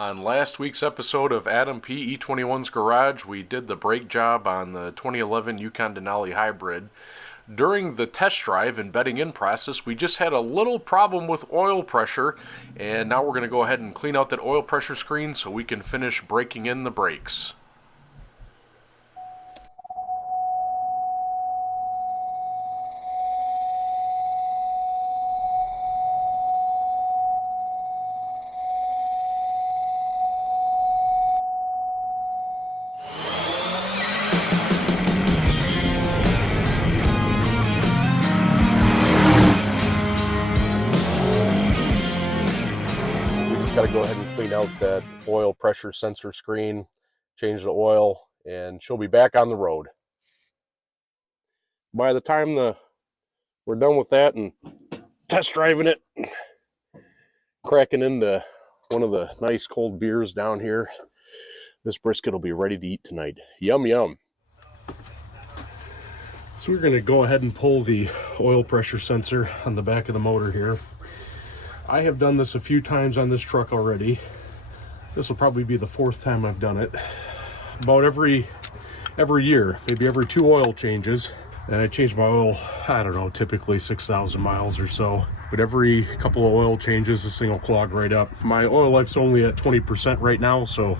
On last week's episode of Adam P01's Garage, we did the brake job on the 2011 Yukon Denali Hybrid. During the test drive and bedding in process, we just had a little problem with oil pressure, and now we're going to go ahead and clean out that oil pressure screen so we can finish breaking in the brakes. Got to go ahead and clean out that oil pressure sensor screen, change the oil, and she'll be back on the road. By the time we're done with that and test driving it, cracking into one of the nice cold beers down here, this brisket will be ready to eat tonight. Yum yum. So we're going to go ahead and pull the oil pressure sensor on the back of the motor here. I have done this a few times on this truck already. This will probably be the fourth time I've done it. About every year, maybe every 2 oil changes. And I change my oil, I don't know, typically 6,000 miles or so. But every couple of oil changes, this thing will clog right up. My oil life's only at 20% right now, so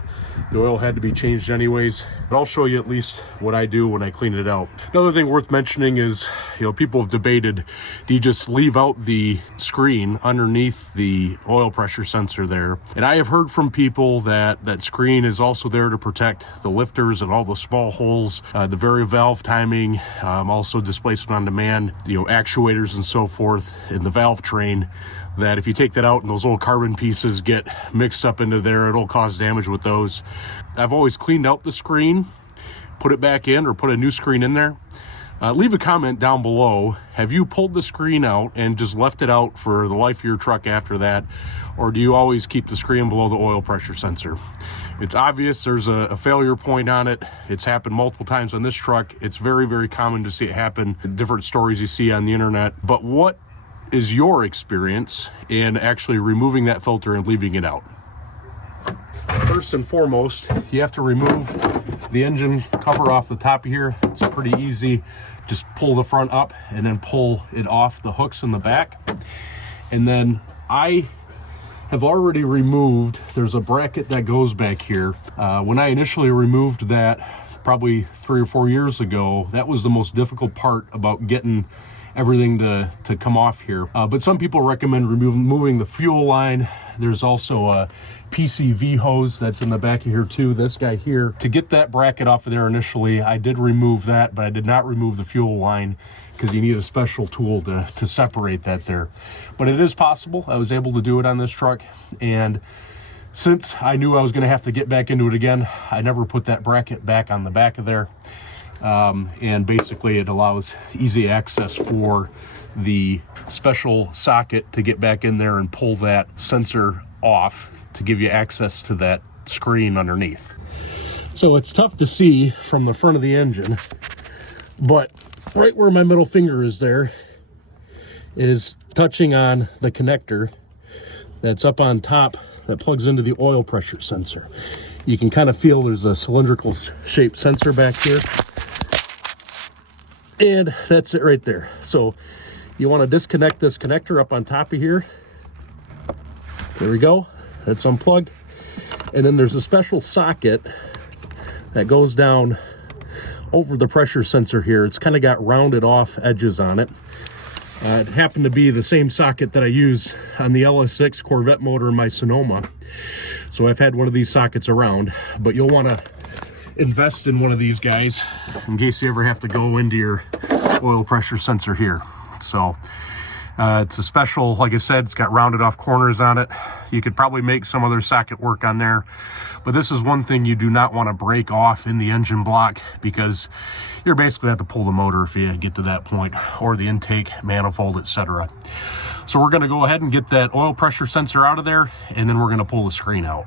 the oil had to be changed anyways. But I'll show you at least what I do when I clean it out. Another thing worth mentioning is, people have debated, do you just leave out the screen underneath the oil pressure sensor there? And I have heard from people that that screen is also there to protect the lifters and all the small holes, the vari valve timing, also displacement on demand, actuators and so forth in the valve train, that if you take that out and those little carbon pieces get mixed up into there, it'll cause damage with those. I've always cleaned out the screen, put it back in, or put a new screen in there. Leave a comment down below. Have you pulled the screen out and just left it out for the life of your truck after that? Or do you always keep the screen below the oil pressure sensor? It's obvious there's a failure point on it. It's happened multiple times on this truck. It's very, very common to see it happen. Different stories you see on the internet. But what is your experience in actually removing that filter and leaving it out? First and foremost, you have to remove the engine cover off the top of here. It's pretty easy. Just pull the front up and then pull it off the hooks in the back. And then I have already removed, there's a bracket that goes back here. When I initially removed that, probably 3 or 4 years ago, that was the most difficult part about getting everything to come off here. But some people recommend removing the fuel line. There's also a PCV hose that's in the back of here too, this guy here. To get that bracket off of there initially, I did remove that, but I did not remove the fuel line because you need a special tool to separate that there. But it is possible. I was able to do it on this truck, and since I knew I was going to have to get back into it again, I never put that bracket back on the back of there. And basically it allows easy access for the special socket to get back in there and pull that sensor off to give you access to that screen underneath. So it's tough to see from the front of the engine, but right where my middle finger is there is touching on the connector that's up on top that plugs into the oil pressure sensor. You can kind of feel there's a cylindrical shaped sensor back here. And that's it right there. So you want to disconnect this connector up on top of here. There we go. That's unplugged. And then there's a special socket that goes down over the pressure sensor here. It's kind of got rounded off edges on it. It happened to be the same socket that I use on the LS6 Corvette motor in my Sonoma. So I've had one of these sockets around, but you'll want to invest in one of these guys in case you ever have to go into your oil pressure sensor here. So it's a special, like I said, it's got rounded off corners on it. You could probably make some other socket work on there, but this is one thing you do not want to break off in the engine block, because you're basically have to pull the motor if you get to that point, or the intake manifold, etc. So we're going to go ahead and get that oil pressure sensor out of there, and then we're going to pull the screen out.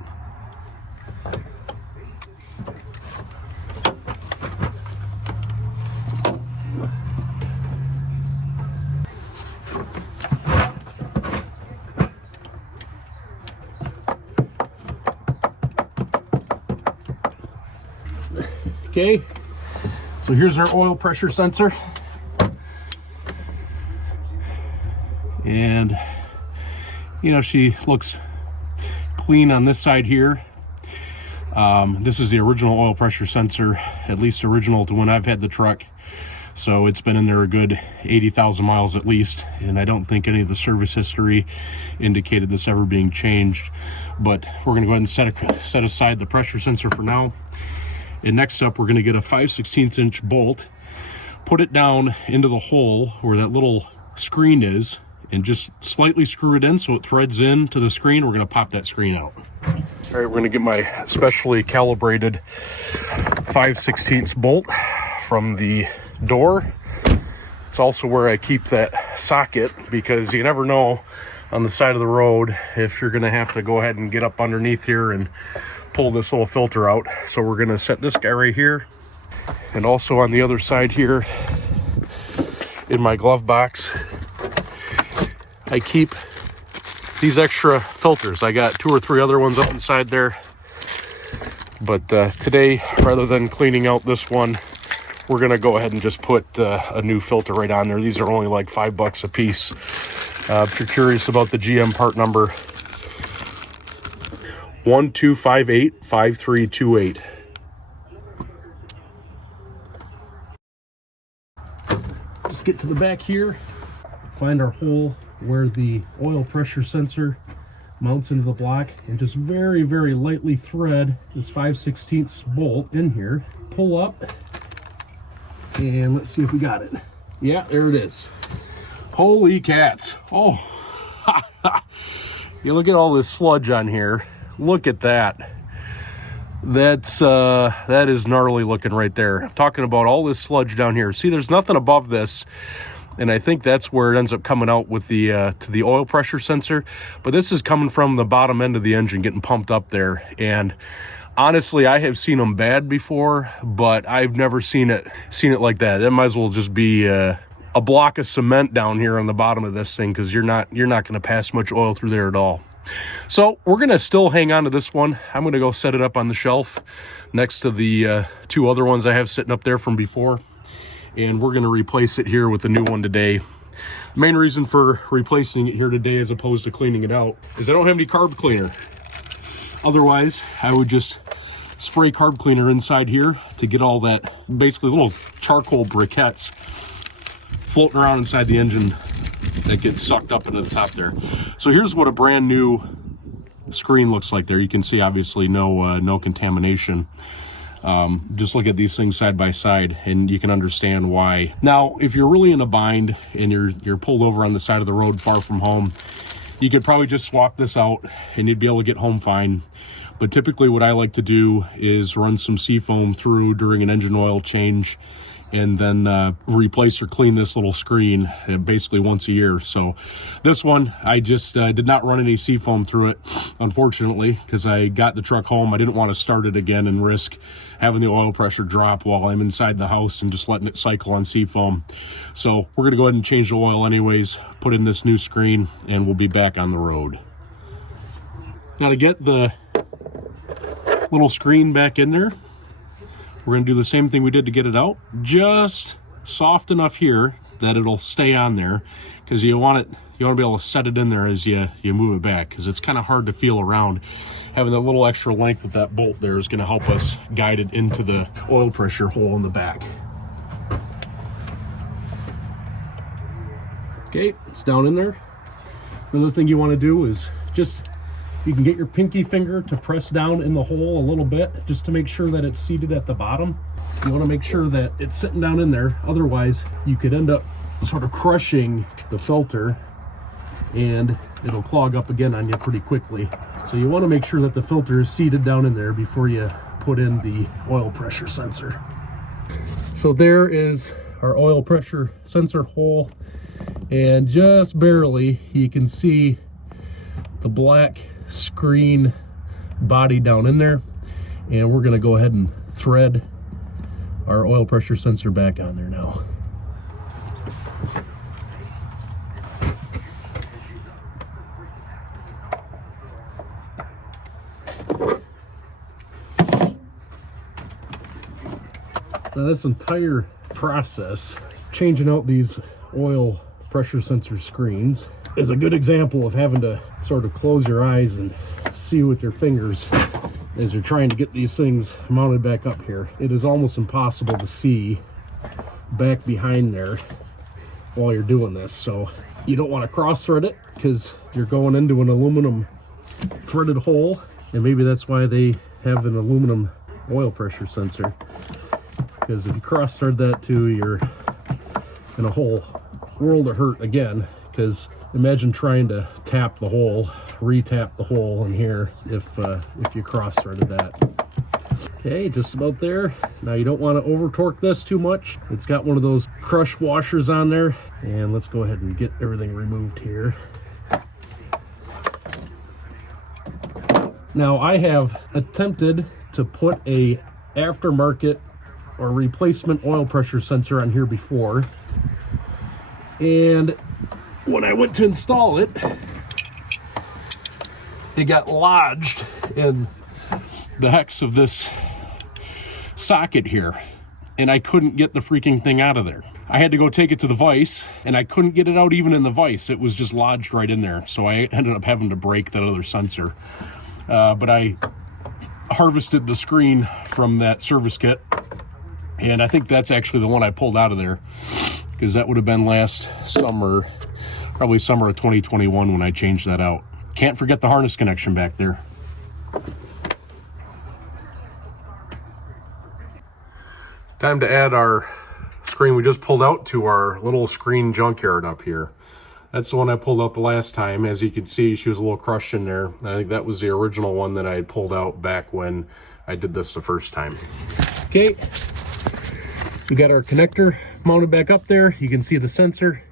Okay, so here's our oil pressure sensor. And, you know, she looks clean on this side here. This is the original oil pressure sensor, at least original to when I've had the truck. So it's been in there a good 80,000 miles at least, and I don't think any of the service history indicated this ever being changed. But we're gonna go ahead and set aside the pressure sensor for now. And next up, we're gonna get a 5/16 inch bolt, put it down into the hole where that little screen is, and just slightly screw it in so it threads in to the screen. We're gonna pop that screen out. All right, we're gonna get my specially calibrated 5/16 bolt from the door. It's also where I keep that socket, because you never know on the side of the road if you're gonna have to go ahead and get up underneath here and pull this little filter out. So we're gonna set this guy right here, and also on the other side here in my glove box I keep these extra filters. I got 2 or 3 other ones up inside there, but today, rather than cleaning out this one, we're gonna go ahead and just put a new filter right on there. These are only like $5 a piece. If you're curious about the GM part number, 12585328. Just get to the back here, find our hole where the oil pressure sensor mounts into the block, and just very, very lightly thread this 5/16 bolt in here. Pull up, and let's see if we got it. Yeah, there it is. Holy cats. Oh, you look at all this sludge on here. Look at that. That is gnarly looking right there. I'm talking about all this sludge down here. See, there's nothing above this, and I think that's where it ends up coming out with the to the oil pressure sensor. But this is coming from the bottom end of the engine, getting pumped up there. And honestly, I have seen them bad before, but I've never seen it like that. It might as well just be a block of cement down here on the bottom of this thing, because you're not going to pass much oil through there at all. So we're going to still hang on to this one. I'm going to go set it up on the shelf next to the 2 other ones I have sitting up there from before, and we're going to replace it here with the new one today. The main reason for replacing it here today as opposed to cleaning it out is I don't have any carb cleaner. Otherwise, I would just spray carb cleaner inside here to get all that, basically little charcoal briquettes floating around inside the engine that gets sucked up into the top there. So here's what a brand new screen looks like there. You can see obviously no contamination. Just look at these things side by side and you can understand why. Now, if you're really in a bind and you're pulled over on the side of the road far from home, you could probably just swap this out and you'd be able to get home fine. But typically what I like to do is run some seafoam through during an engine oil change, and then replace or clean this little screen basically once a year. So this one, I just did not run any seafoam through it, unfortunately, because I got the truck home. I didn't want to start it again and risk having the oil pressure drop while I'm inside the house and just letting it cycle on seafoam. So we're gonna go ahead and change the oil anyways, put in this new screen, and we'll be back on the road. Now, to get the little screen back in there, we're going to do the same thing we did to get it out, just soft enough here that it'll stay on there, because you want to be able to set it in there as you move it back, because it's kind of hard to feel around. Having that little extra length with that bolt there is going to help us guide it into the oil pressure hole in the back. Okay, it's down in there. Another thing you want to do is you can get your pinky finger to press down in the hole a little bit, just to make sure that it's seated at the bottom. You want to make sure that it's sitting down in there. Otherwise, you could end up sort of crushing the filter and it'll clog up again on you pretty quickly. So you want to make sure that the filter is seated down in there before you put in the oil pressure sensor. So there is our oil pressure sensor hole, and just barely you can see the black screen body down in there, and we're going to go ahead and thread our oil pressure sensor back on there now. Now this entire process, changing out these oil pressure sensor screens, is a good example of having to sort of close your eyes and see with your fingers as you're trying to get these things mounted back up here. It is almost impossible to see back behind there while you're doing this. So you don't want to cross thread it because you're going into an aluminum threaded hole, and maybe that's why they have an aluminum oil pressure sensor, because if you cross thread that too, you're in a whole world of hurt again. Because imagine trying to tap the hole, re-tap the hole in here if you cross threaded that. Okay, just about there. Now you don't want to over torque this too much. It's got one of those crush washers on there, and let's go ahead and get everything removed here. Now I have attempted to put a aftermarket or replacement oil pressure sensor on here before, and when I went to install it, it got lodged in the hex of this socket here, and I couldn't get the freaking thing out of there. I had to go take it to the vise, and I couldn't get it out even in the vise. It was just lodged right in there, so I ended up having to break that other sensor. But I harvested the screen from that service kit, and I think that's actually the one I pulled out of there, because that would have been last summer, probably summer of 2021 when I changed that out. Can't forget the harness connection back there. Time to add our screen we just pulled out to our little screen junkyard up here. That's the one I pulled out the last time. As you can see, she was a little crushed in there. I think that was the original one that I had pulled out back when I did this the first time. Okay, we got our connector mounted back up there. You can see the sensor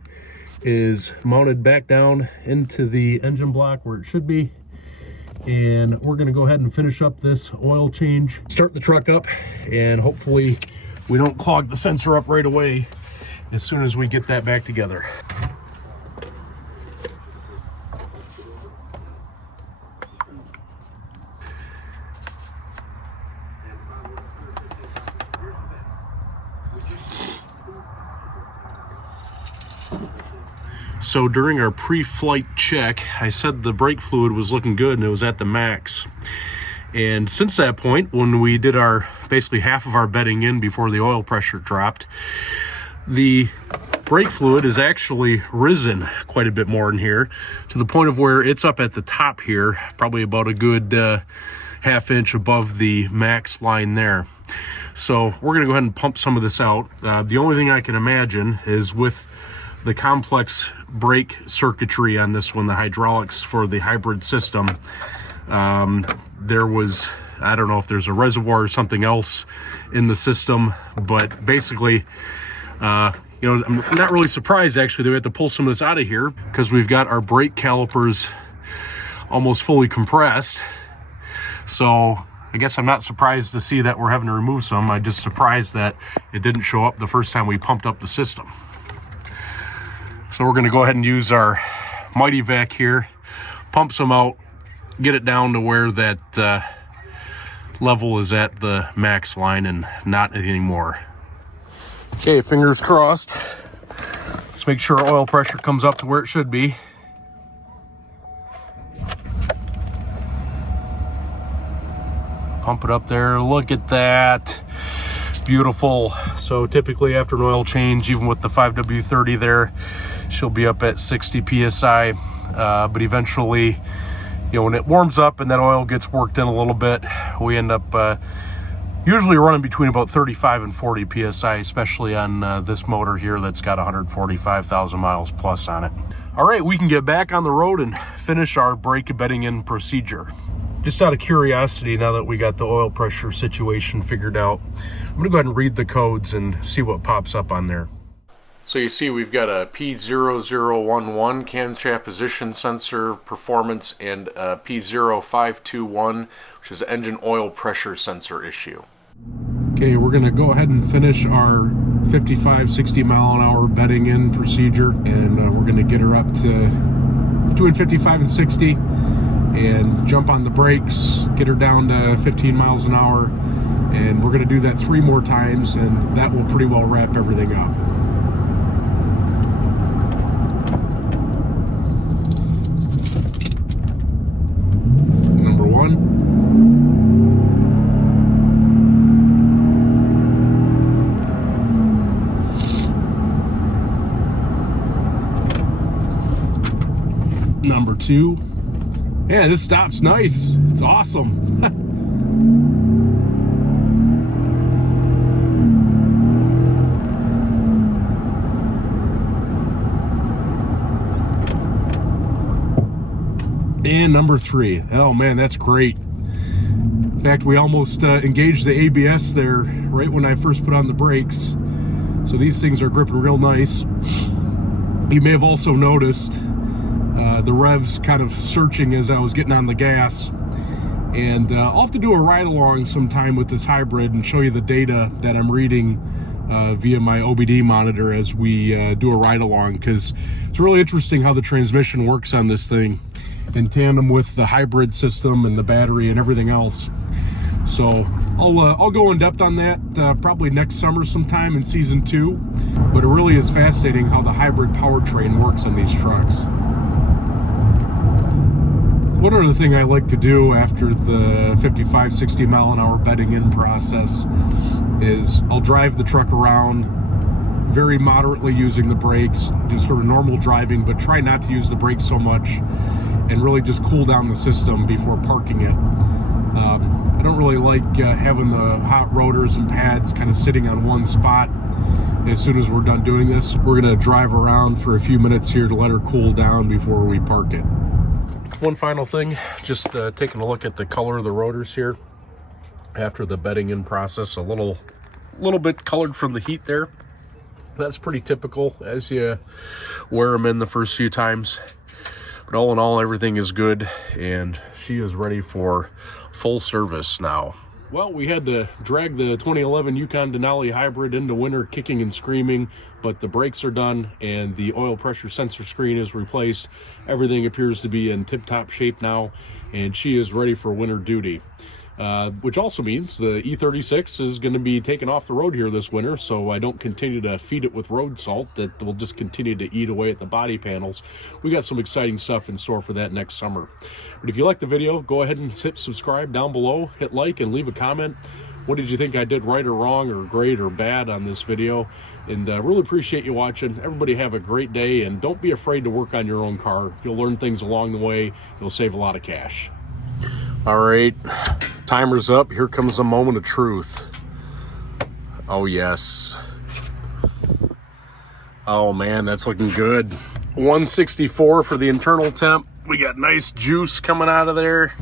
is mounted back down into the engine block where it should be. And we're gonna go ahead and finish up this oil change, start the truck up, and hopefully we don't clog the sensor up right away as soon as we get that back together. So during our pre-flight check, I said the brake fluid was looking good and it was at the max. And since that point, when we did our basically half of our bedding in before the oil pressure dropped, the brake fluid has actually risen quite a bit more in here, to the point of where it's up at the top here, probably about a good half inch above the max line there. So we're gonna go ahead and pump some of this out. The only thing I can imagine is with the complex brake circuitry on this one, the hydraulics for the hybrid system, there was, I don't know if there's a reservoir or something else in the system, but basically, you know, I'm not really surprised actually that we have to pull some of this out of here, because we've got our brake calipers almost fully compressed. So I guess I'm not surprised to see that we're having to remove some. I'm just surprised that it didn't show up the first time we pumped up the system. So we're going to go ahead and use our Mighty Vac here, pump some out, get it down to where that level is at the max line and not anything more. Okay, fingers crossed. Let's make sure our oil pressure comes up to where it should be. Pump it up there. Look at that. Beautiful. So typically after an oil change, even with the 5W30 there, she'll be up at 60 PSI. But eventually, you know, when it warms up and that oil gets worked in a little bit, we end up usually running between about 35 and 40 PSI, especially on this motor here that's got 145,000 miles plus on it. All right, we can get back on the road and finish our brake bedding in procedure. Just out of curiosity, now that we got the oil pressure situation figured out, I'm gonna go ahead and read the codes and see what pops up on there. So you see we've got a P0011 camshaft position sensor performance and a P0521, which is engine oil pressure sensor issue. Okay, we're gonna go ahead and finish our 55, 60 mile an hour bedding in procedure, and we're gonna get her up to between 55 and 60 and jump on the brakes, get her down to 15 miles an hour, And we're going to do that 3 more times, and that will pretty well wrap everything up. Number 1. Number 2. Yeah, this stop's nice. It's awesome. And number 3. Oh man, that's great. In fact, we almost engaged the ABS there right when I first put on the brakes. So these things are gripping real nice. You may have also noticed the revs kind of searching as I was getting on the gas. And I'll have to do a ride along sometime with this hybrid and show you the data that I'm reading via my OBD monitor as we do a ride along, because it's really interesting how the transmission works on this thing in tandem with the hybrid system and the battery and everything else. So I'll go in depth on that probably next summer sometime in season 2. But it really is fascinating how the hybrid powertrain works on these trucks. One other thing I like to do after the 55, 60 mile an hour bedding in process is I'll drive the truck around very moderately using the brakes, do sort of normal driving, but try not to use the brakes so much, and really just cool down the system before parking it. I don't really like having the hot rotors and pads kind of sitting on one spot. As soon as we're done doing this, we're going to drive around for a few minutes here to let her cool down before we park it. One final thing, just taking a look at the color of the rotors here after the bedding in process. A little bit colored from the heat there. That's pretty typical as you wear them in the first few times. But all in all, everything is good, and she is ready for full service now. Well, we had to drag the 2011 Yukon Denali Hybrid into winter kicking and screaming, but the brakes are done and the oil pressure sensor screen is replaced. Everything appears to be in tip-top shape now, and she is ready for winter duty. Which also means the E36 is going to be taken off the road here this winter, so I don't continue to feed it with road salt that will just continue to eat away at the body panels. We got some exciting stuff in store for that next summer. But if you like the video, go ahead and hit subscribe down below, hit like, and leave a comment. What did you think I did right or wrong, or great or bad on this video? And really appreciate you watching. Everybody have a great day, and don't be afraid to work on your own car. You'll learn things along the way. You'll save a lot of cash. All right, timer's up. Here comes a moment of truth. Oh yes. Oh man, that's looking good. 164 for the internal temp. We got nice juice coming out of there.